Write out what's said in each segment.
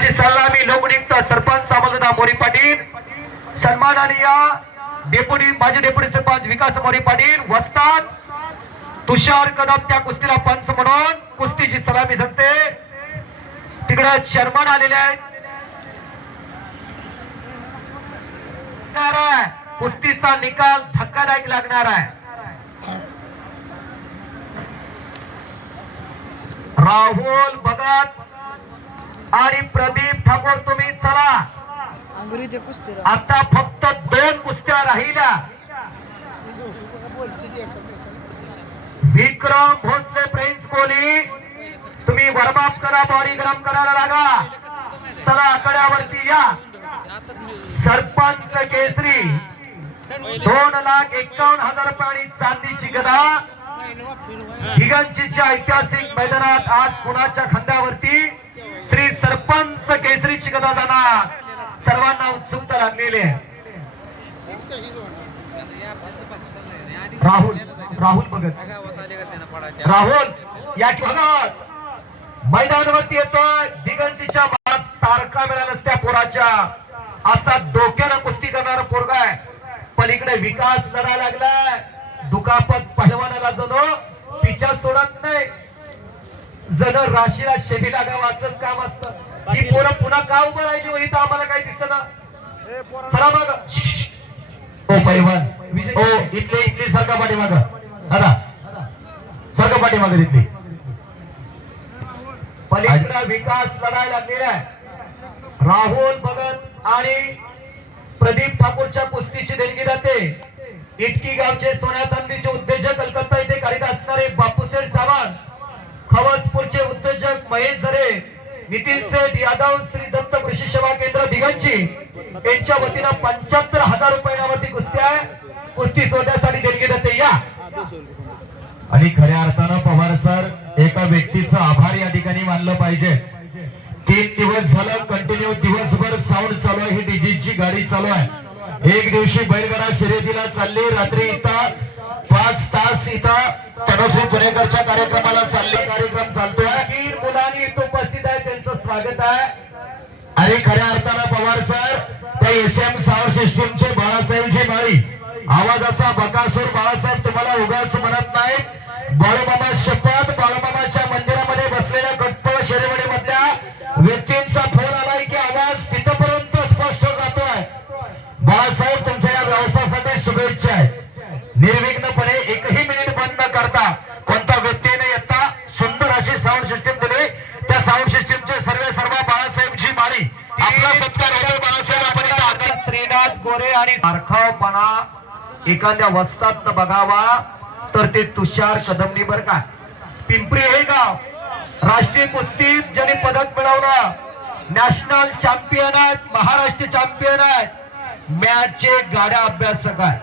कुस्तीची सलामी लोकनियुक्त सरपंच अमलदादा मोरी पाटील, सन्माननीय डेप्युटी माजी डेप्युटी सरपंच विकास मोरी पाटील, वस्ताद तुषार कदम त्या कुस्तीला पंच म्हणून कुस्तीची सलामी सांगते. तिकडे चेअरमन आलेले आहेत. कुस्तीचा निकाल धक्कादायक लागणार आहे. राहुल भगत आणि प्रदीप ठाकूर तुम्ही चला. आता फक्त 2 कुस्त्या राहिल्या. विक्रम भोसले, प्रिन्स कोहली तुम्ही वॉर्मअप करा, बॉडी गरम करायला लागा. चला आकड्यावरती या. सरपंच केसरी 2,51,000 रुपये चांदीची गदा दिगंजीच्या ऐतिहासिक मैदानात आज पुण्याच्या खंडावरती श्री सरपंच केसरीची गदा जाणार. सर्वांना उत्सुकता लागलेली आहे. राहुल भगत, राहुल या मैदानावरती येतोय. दिगंजीच्या तारखा मिळाल्या त्या पोराच्या. असा डोक्यानं कुस्ती करणारा पोरगा आहे. पलीकडे विकास लढा लागलाय. दुखापत पहिलवानाला जणू पिछा सोडत नाही. जण राशीला शेती लागा वाचत काम असतं. ही पोरं पुन्हा का उभं राहिली? इथं आम्हाला काही दिसत ना. चला मग हो पैलवान हो इथले सरका पाठीमाग दादा, सरका पाठीमाग इथली. पलीकडे विकास लढायला लागलेला आहे. राहुल भगत आणि प्रदीप ठाकूरच्या कुस्तीची देणगी जाते. इटकी गावचे सोन्या चांदीचे उद्योजक, कलकत्ता येथे कार्यरत असणारे बापूसेठ सावंत, खवसपूरचे उद्योजक महेश झरे, नितीन सेठ यादव, श्री दत्त कृषी सेवा केंद्र दिगंजी यांच्या वतीनं 75,000 रुपयांवरती कुस्ती आहे. कुस्ती सोडण्यासाठी देणगी जाते. या आणि खऱ्या अर्थानं पवार सर एका व्यक्तीचं आभार या ठिकाणी मानलं पाहिजे. 3 दिवस झालं कंटिन्यू दिवसभर साऊंड चालू आहे. ही डीजेची गाडी चालू आहे. एक दिवशी बैलगाडा शर्यतीला चालली, रात्री इथं 5 तास इथं तनुश्री पुणेकरच्या कार्यक्रमाला चालले. कार्यक्रम चालतोय. मुलांनी इथं उपस्थित आहे, त्यांचं स्वागत आहे. आणि खऱ्या अर्थानं पवार सर त्या एसएम सावर सिस्टीमचे बाळासाहेबजी माळी, आवाजाचा बकासूर बाळासाहेब तुम्हाला उगाच म्हणत नाही. बाळूमामा शपथ, बाळूमामाच्या मंदिरामध्ये बसलेल्या गटपळ शेरेवाडी मधल्या व्यक्तींचा फोन आलाय की आवाज तिथपर्यंत स्पष्ट जातोय. बाळासाहेब तुमच्या या व्यवसायासाठी शुभेच्छा आहे. निर्विघ्नपणे एकही मिनिट बंद न करता कोणता व्यक्तीने येता सुंदर अशी साऊंड सिस्टीम दिली. त्या साऊंड सिस्टीमचे सर्व बाळासाहेबजी माळी आपला सत्कार होतो. बाळासाहेब आपण श्रीनाथ गोरे आणि सारखापणा एखाद्या वस्तात बघावा तर ते तुषार कदमनी बर का. पिंपरी हे गाव राष्ट्रीय कुस्तीत ज्यांनी पदक मिळवलं, नॅशनल चॅम्पियन आहेत, महाराष्ट्र चॅम्पियन आहेत, मॅचचे गाड्या अभ्यासक आहे.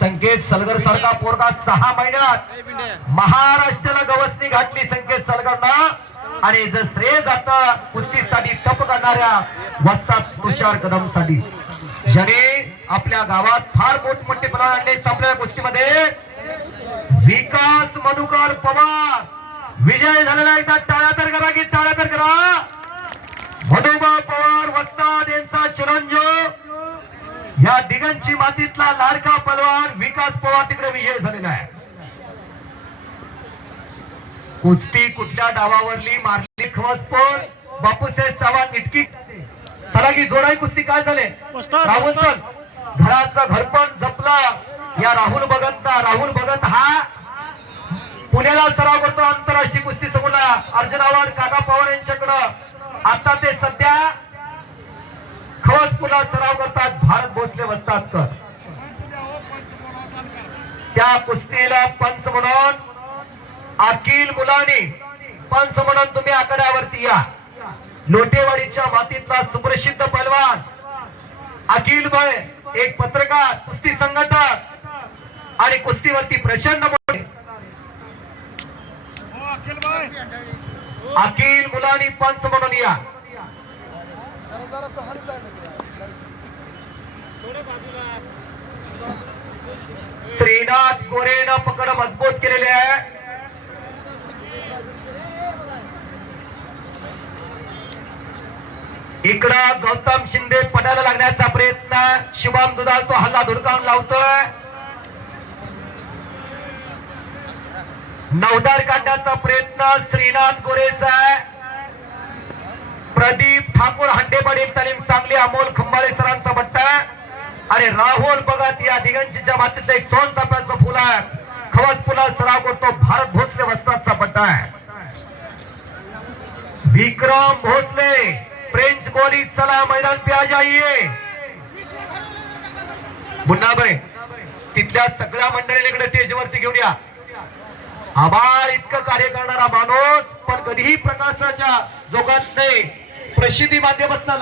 संकेत सलगर सारखा पोरगा 6 महिन्यात महाराष्ट्राला गवसणी घातली संकेत सलगरना. आणि जर श्रेय जात कुस्तीसाठी तप करणाऱ्या वस्तात तुषार कदम साठी, ज्याने आपल्या गावात फार मोठमोठे प्रमाण आणले. आपल्या कुस्तीमध्ये विकास मधुकर पवार विजय झालेला. एकदा टाळ्या तर करा की टाळ्या तर करा. मधुबा पवार वस्ताद यांचा चिरंजीव या दिगंची मातीतला लाडका पलवान विकास पवार तिकडे विजय झालेला आहे. कुस्ती कुठल्या डावावरली मारली खवसपोर बापूसाहेब चव्हाण इतकी. चला की जोडाई कुस्ती काय झाले. राहुल चल घराचं घरपण जपला या राहुल भगतचा. राहुल भगत हा पुण्याला सराव करतो आंतरराष्ट्रीय कुस्ती संघाला. अर्जुन आव्हाड काका पवार यांच्याकडं आता ते सध्या खवसपूरला सराव करतात. भारत भोसले वस्तादकर त्या कुस्तीला पंच म्हणून अखिल मुलानी पंच म्हणून तुम्ही आकड्यावरती या. लोटेवाडीच्या मातीतला सुप्रसिद्ध पैलवान अखिल भाई, एक पत्रकार, कुस्ती संघटक आणि कुस्तीवरती प्रचंड अखिल मुलानी पंच म्हणून या. श्रीनाथ गोरेनं पकड मजबूत केलेले आहे. इकडं गौतम शिंदे पडायला लागण्याचा प्रयत्न, शुभम दुधाळ तो हल्ला धुडकावून लावतोय, नवदार काढण्याचा प्रयत्न श्रीनाथ गोरेचा आहे, प्रदीप ठाकूर हंडेपाडी तालीम चांगली, अमोल खंबाळे सरांचा बट्टा आणि राहुल भगत या दिगंशीच्या मातीतलं एक सोन चाफ्याचं फुल आहे, खवत फुला सराव करतो भारत भोसले वस्तादचा बट्टा आहे, विक्रम भोसले फ्रेंच गोली, चला मैदान पे आ जाइए. मुन्नाबाई तिथल्या सगळ्या मंडळीकडे स्टेजवरती घेऊन या. आभार इतकं कार्य करणारा माणूस पण कधीही प्रकाशाच्या जोगात नाही, प्रसिद्धी माध्यमातून